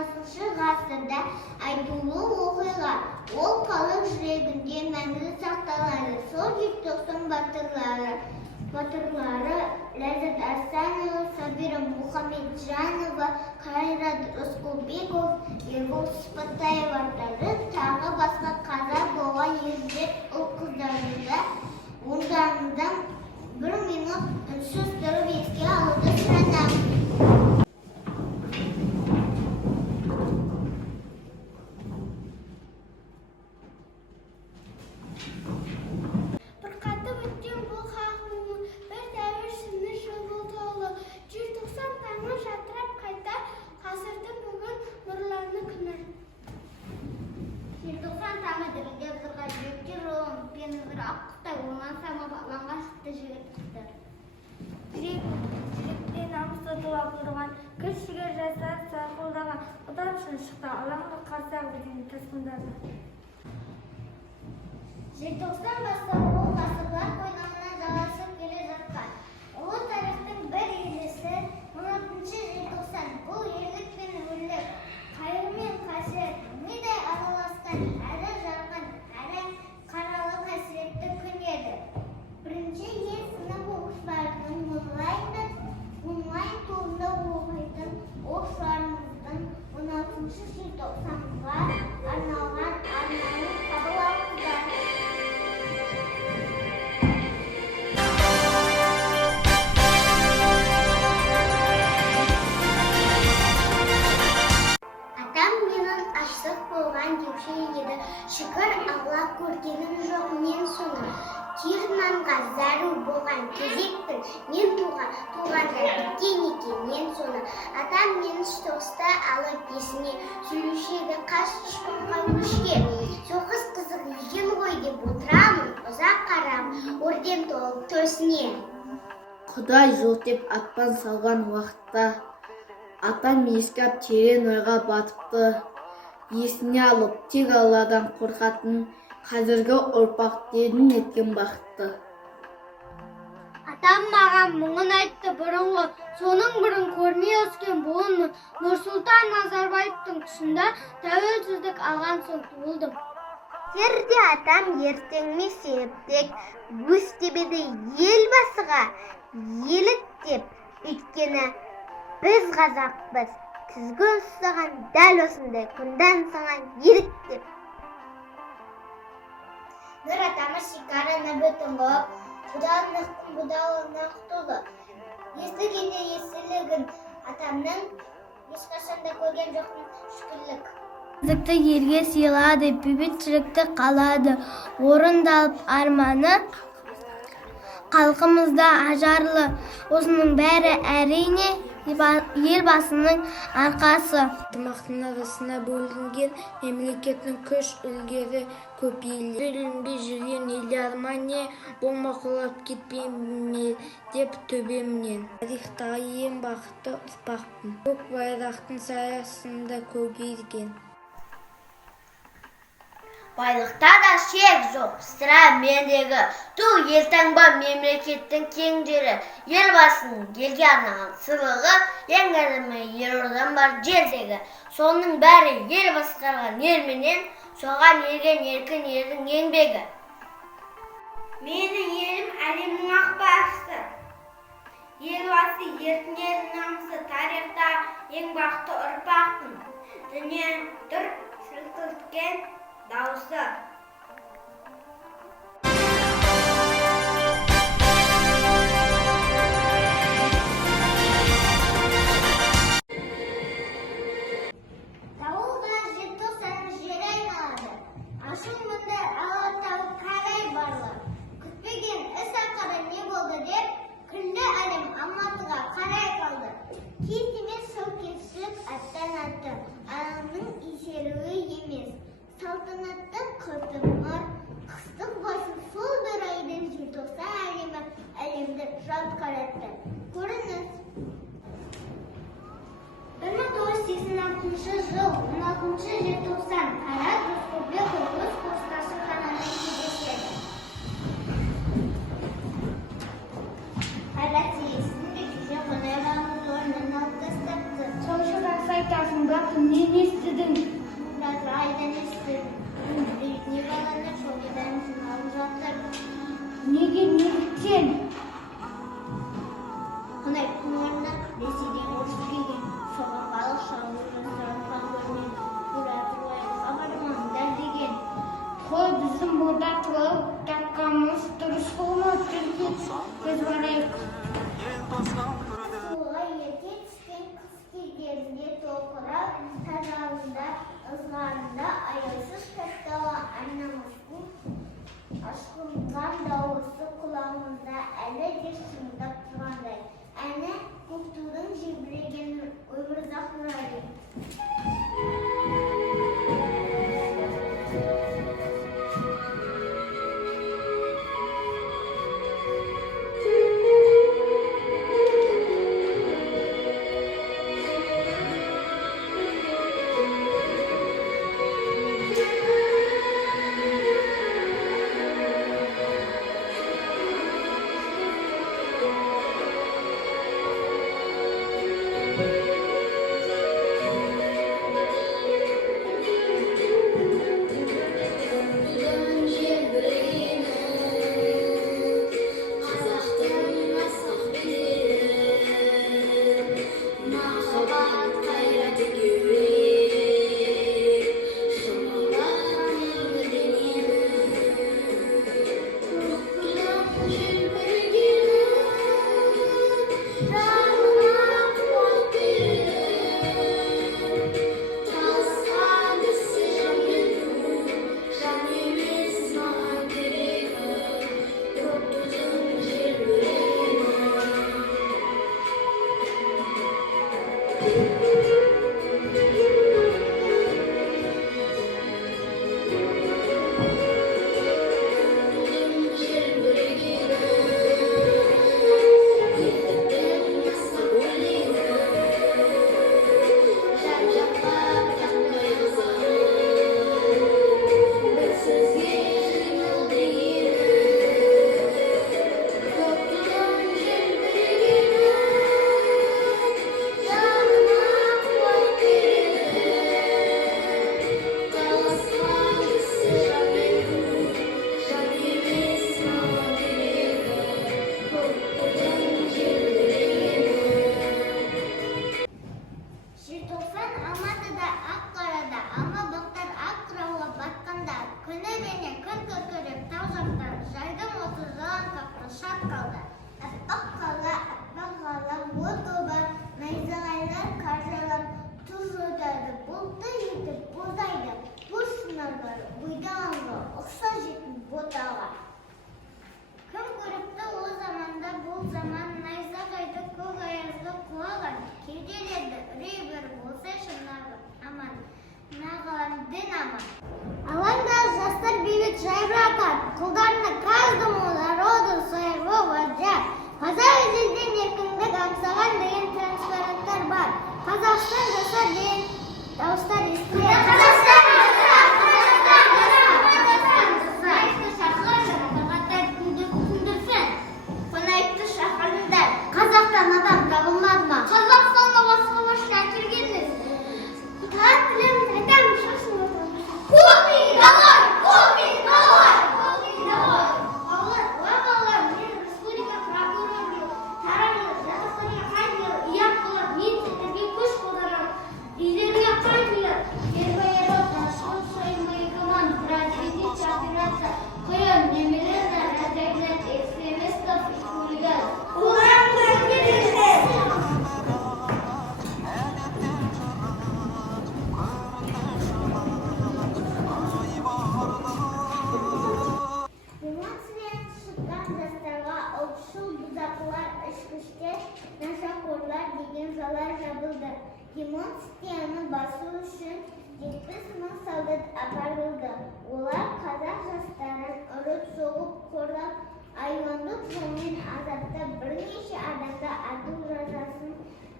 ғасырда айтулы оқиға. Ол халық жүрегінде мәңгі сақталады. Сол желтоқсан батырлары Ләззат Асанова, Сабира Мұхамеджанова, Қайрат Рысқұлбеков, Ербол Сыпатаевтары тағы басқа қаза болған ерлер ұл-қыздарында ондарынан 1 минут үнсіз тұрып еске алуды сұранамын. Бірқатып өткен бұл халқымның бір дәуір сынды жыл болды ұлы. Желтоқсан таңы жатырап қайта ғасырдың бүгін нұрланы күні. Желтоқсан таңы дірілдеп тұрған жүректер жолын пенізір ақ құстай оңан самап алаңға шықты жігіт қыздар. Жүректе намысты тулап тұрған, кіл-шігер жастар сарқылдаған, одан үшін шықты алаңға қарсы өзен тасқындады. Желтоқсан бастап ол ғасырлар қойнауына жалғасып келе жатқан. Ұлы тарихтың бір елесі 16 желтоқсан. Бұл ерлік пен өрлік, қайғы мен қасірет мидай араласқан, әрі жарқын, әрі қаралы қасіретті күн еді. Бірінші ел сынып оқушыларының онлайн тобында оқитын оқушыларымыздың 16 желтоқсанға арналған арнайы қабыл алыңыздар. Атам менің ашық болған деуші еді. Шүкір Алла көргенім жоқ мен соны. Кер нанға зәру болған кезекпін. Мен туғанда біткен екен мен соны. Атам мені соғыста алып есіне. Сөйлеуші еді қаш ұшқынға көшке. Соғыс қызық екен ғой деп отырамын. Ұзақ қарам орден толып төсіне. Құдай жол деп атпан салған уақытта атам ескап терең ойға батыпты. Есіне алып тек Алладан қорқатын қазіргі ұрпақ дедім еткен бақытты. Атам маған мұңын айтты бұрынғы, соның бірін көрмей өскен буын Нұрсұлтан Назарбаевтың тұсында тәуелсіздік алған соң туылдым. Ерде атам ертеңме септек, өстебеді елбасыға елік деп, өйткені біз қазақпыз, тізгі ұстаған дәл осындай күндан саған елік деп. Нұр атамыз шекараны бүтін қылып, бұдалығына құтылды. Естігенде естілігін атамның ешқашанда көрген жоқпын шүкірлік. Қазықты елге сыйлады, бейбітшілікті қалады, орындалып арманы халқымызда ажарлы. Осының бәрі әрине елбасының арқасы. Ынтымақтың арасына бөлінген мемлекеттің күш ілгері көпейілді. Бөлінбей жүрген елдеріме не болмақ құлап кетпей ме деп төбемнен. Тарихтағы ең бақытты ұрпақпын. Көк байрақтың саясында көгерген. Байлықта да шек жоқ, сірә мендегі. Ту елтаңба мемлекеттің кең жері. Елбасының елге арнаған сыйлығы, ең әдемі елордан бар жердегі. Соның бәрі ел басқарған елменен, соған ерген еркін елдің еңбегі. Менің елім әлемнің ақбарысы. Елбасы еркін елдің намысы, тарихта ең бақытты ұрпақпын. Дүниенің дүр сілкілткен дауысы. Дауылға желтоқсанның жері айналады. Ашу мұнда алатау қарай барлы. Күтпеген іс ақыры не болды деп, күллі әлем Алматыға қарай қалды. Кез-демес сол келшілік аттан атты. Ананың есеруі емес. Салтанатты Hayatım ne istedin? Ben aydan istedim. Ne balanda çok gidersin alacaktır. Ne gittin? Hani kumlarına desiden uçtuğun soğuk balık şalvarı sarıpan görmeyin. Buraya abartmam derdigen. Koy bizim burada kılıp takkamız dürüst olmaz. Çünkü biz varayık. Suğa yetişken kız gezge toprağı tarafında ızgarında ayarsız kattağı annemizin aşkından davası kulağımızda elle geçtiğinde duranday. Anne kurtulun jibregen ömür zakları. Желтоқсан Алматыда, Аққарада, алма бақтар Аққырауға батқанда, күні бене күн көкіріп тау жақтан, жайдың оты жылан қақты шат қалды. Аппақ қала, ол тоба, найзағайлар қаржалап, тұз өтеді, бұлтты етіп, бозайды, бұл шынарлар, бұйдағанға, ұқса жетін ботаға. Кім көріпті о заманда, бұл заман найзағайды көк аязды құлаған, кеуделеді, үрей бір болса шынағы аман, нағылан дін аман. Алаңда жастар бейбіт жайбырақат, құлдарына каждому народу своего вождя. Қазақ елден еркіндік аңсаған деген транспаранттар бар. Қазақстан жаса деген дауыстар естіледі. Қазақстан адам табылмады ма? Қазақстанға басқа башқа келгенбіз. Қат білеміз, айтамын, шашын отырмыз. Давай! Балалар, мен республика прокуроры тарапынан Қазақстанға қайтып, ұят болады, мен сендерге күш қолданамын. Үйлерге қайтыңдар. Гербаеровка, шығып сайын моей команды, разведите операция. Қоян, немелерді разогнать экстремистов и хулиганов. Демонстрияны басу үшін 70 мың солдат апарылды. Олар қазақ жастарын ұрып-соғып қорлап, айуандық жолмен азаптап, бірнеше адамда ату жазасын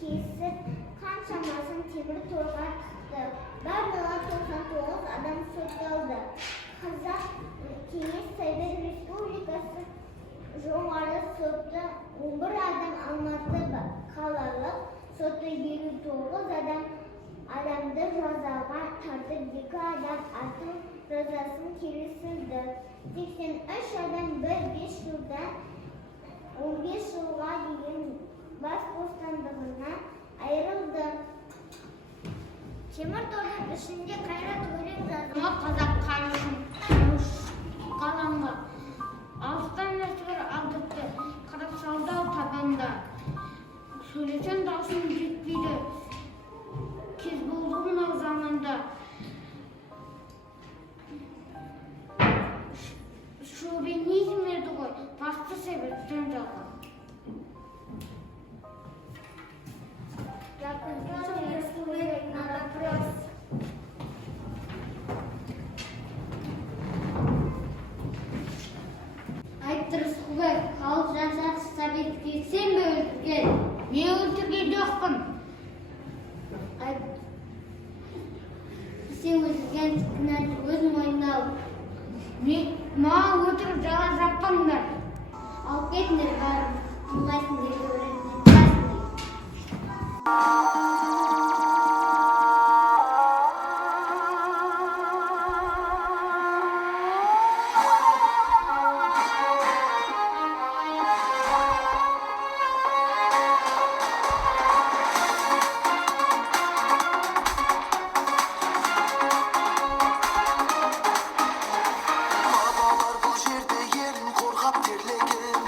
кесіп, қаншамасын темір торға тықты. Барлығы 99 адам сотталды. Қазақ Кеңес Совет Республикасы жоғары соты 11 адам, Алматы қалалық соты 59 адам адамды жазаға тартып 2 адам ату жазасын келісілді. 83 адам 5 жылдан 15 жылға дейін бас бостандығынан айырылды. Темір тордың ішінде Қайрат өлең жазды. Қазақ қаламы алыстан әскер алдыртты, қарақшалдау табанда. Сөйлесен даусың жетпейді, кез болды мынау заманда. Шовинизм еді ғой, басты себептен жалған. Айтты Рысқұлбек, халық жасақ Советке сен бе өлтірген? Мен өлтірген жоқпын. Сен өлтірген кінәні өз мойныңа ал. Маған өтірік жала жаппаңдар. Алып кетіңдер бәрін. Мұңайсың деп өлеңден басын. Babalar bu жерде елін қорғап терлеген,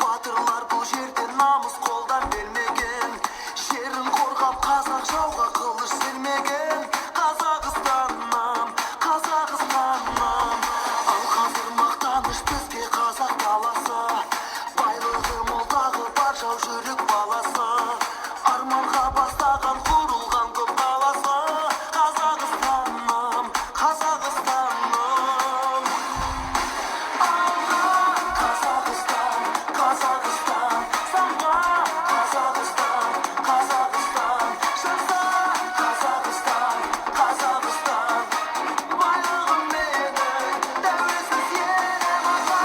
батырлар бұл жерде намыс қолдан бермеген, жерін қорғап қазақ жауға қылыш сермеген. Қазақстаннан, Қазақстаннан, ал қазір мақтаныш бізге қазақ даласы, байлығы мол тағы бар жау жүрек баласы, арманға бастаған құрылған көп баласы. Қазақстаннан, Қазақстаннан, Қазақстан, Қазақстан, самға Қазақстан, Қазақстан, жаза Қазақстан, Қазақстан, байлығым менің, тәуелсіз елім аға.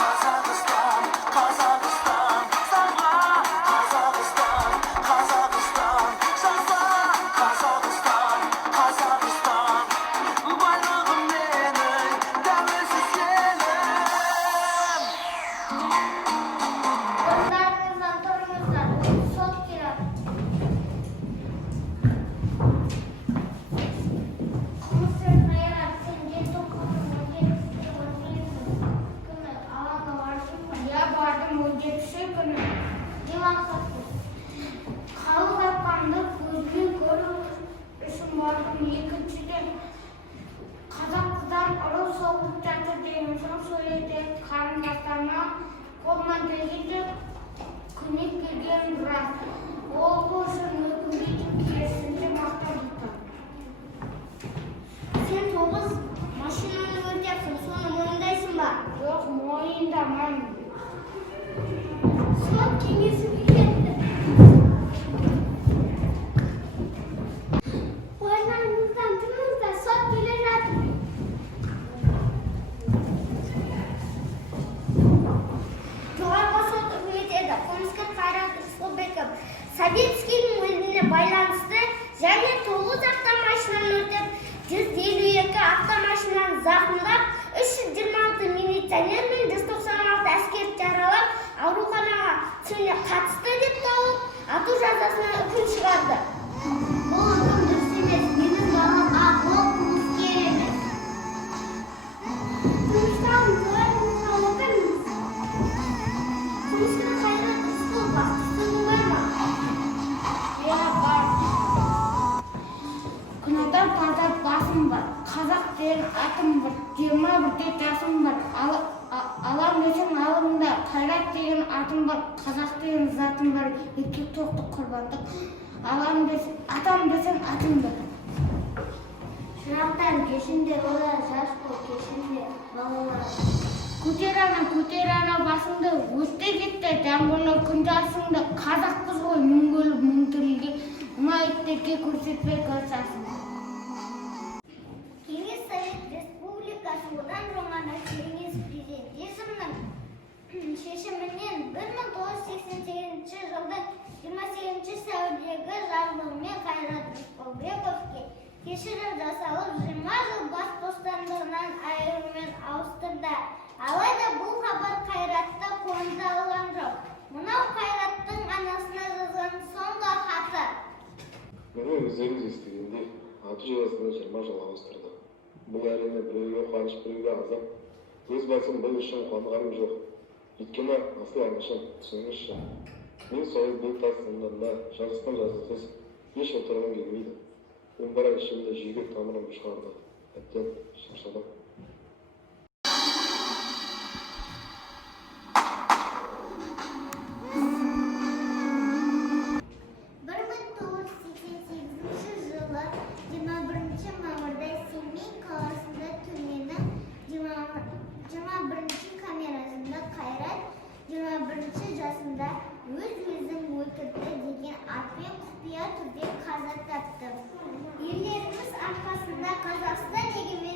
Қазақстан, Қазақстан, самға Қазақстан, Қазақстан, жаза Қазақстан, Қазақстан, байлығым менің, тәуелсіз елім. Орындарыңыздан тұрыңыздар, сот келеді. Қылмыскер Қайрат, сен желтоқсанның 17-сінде күні алаңға барсың ба? Я бардым 17-ші күні. Не мақсатпен? Халық атқанды көзбен көру үшін бардым. Екіншіден, қазақ қыздар ұры соғып жатыр деген соң сөйледі. Қарындастарыма қолынан келгенде көмек берген рас. Ол үшін өкінбейтін, керісінше мақтан. Сен 9 машинаны өртепсің, соны мойындайсың ба? Жоқ, мойындамаймын. Сот кеңесі келді. Орындарыңыздан тұрыңыздар, сот келе жатыр. Жоғарғы сот үкімет еді. Қылмыскер Қайрат Рысқұлбеков Советскийдің өліміне байланысты және 9 автомашинаны өртеп, 152 автомашинаны зақымдап, 326 милиционер мен 196 әскер жаралап, ауруханаға түсуіне қатысты деп тауып, ату жазасына үкім шығарды. Бұл үкім дұрыс емес. Менің балам ақ, ол қылмыскер емес. Қылмыстан қалай оқимыз? Қылмыскер Қайрат Рысқұлбеков сіздің бар ма? Я бар. Күнәдан таза басым бар. Қазақ деген атым бар. 21 жасым бар. Алам десең алымда. Қайрат деген атым бар. Қазақ деген затым бар. Еркек тоқты құрбандық. Алам десең, атам десең атым бар. Шырақтан кешінде, олар жас қой кешінде, балалар. Көтер ана басыңды, өтте кетті жаңбырлы күн жасыңды. Қазақпыз ғой мың бөліп мың түрілге, мұнайыттерге көрсетпей көрсасың. Кеңес Совет Республикасы одан жоғары кеңес президентизмнің шешімінен 1988 жылдың 28 сәуірдегі жарлығымен Қайрат Рысқұлбековке кешірім жасалып 20 жыл бас бостандығынан айырумен ауыстырды. Алайда бұл хабар Қайратты қуанта алған жоқ. Мынау Қайраттың анасына жазған соңғы хаты. Мені өздеріңіз естігенде аты жазасына 20 жыл ауыстырды. Бұл әрине біреуге қуаныш, біреуге азап. Өз басым бұл үшін қуанғаным жоқ. Өйткені асыл аңшым, түсініңізші. Мен сол бұл тас зынданында жазыстан жазықсыз еш отырғым келмейді. Оңбара ішімде жүйрек тамырым шығарды. Әттен шаршадым. жылы 21 мамырда Семей қаласында түрменің 21 камерасында Қайрат 21 жасында өз-өзін өлтірді деген атпен құпия түрде қаза тапты. Ерлеріміз арқасында Қазақстан егемен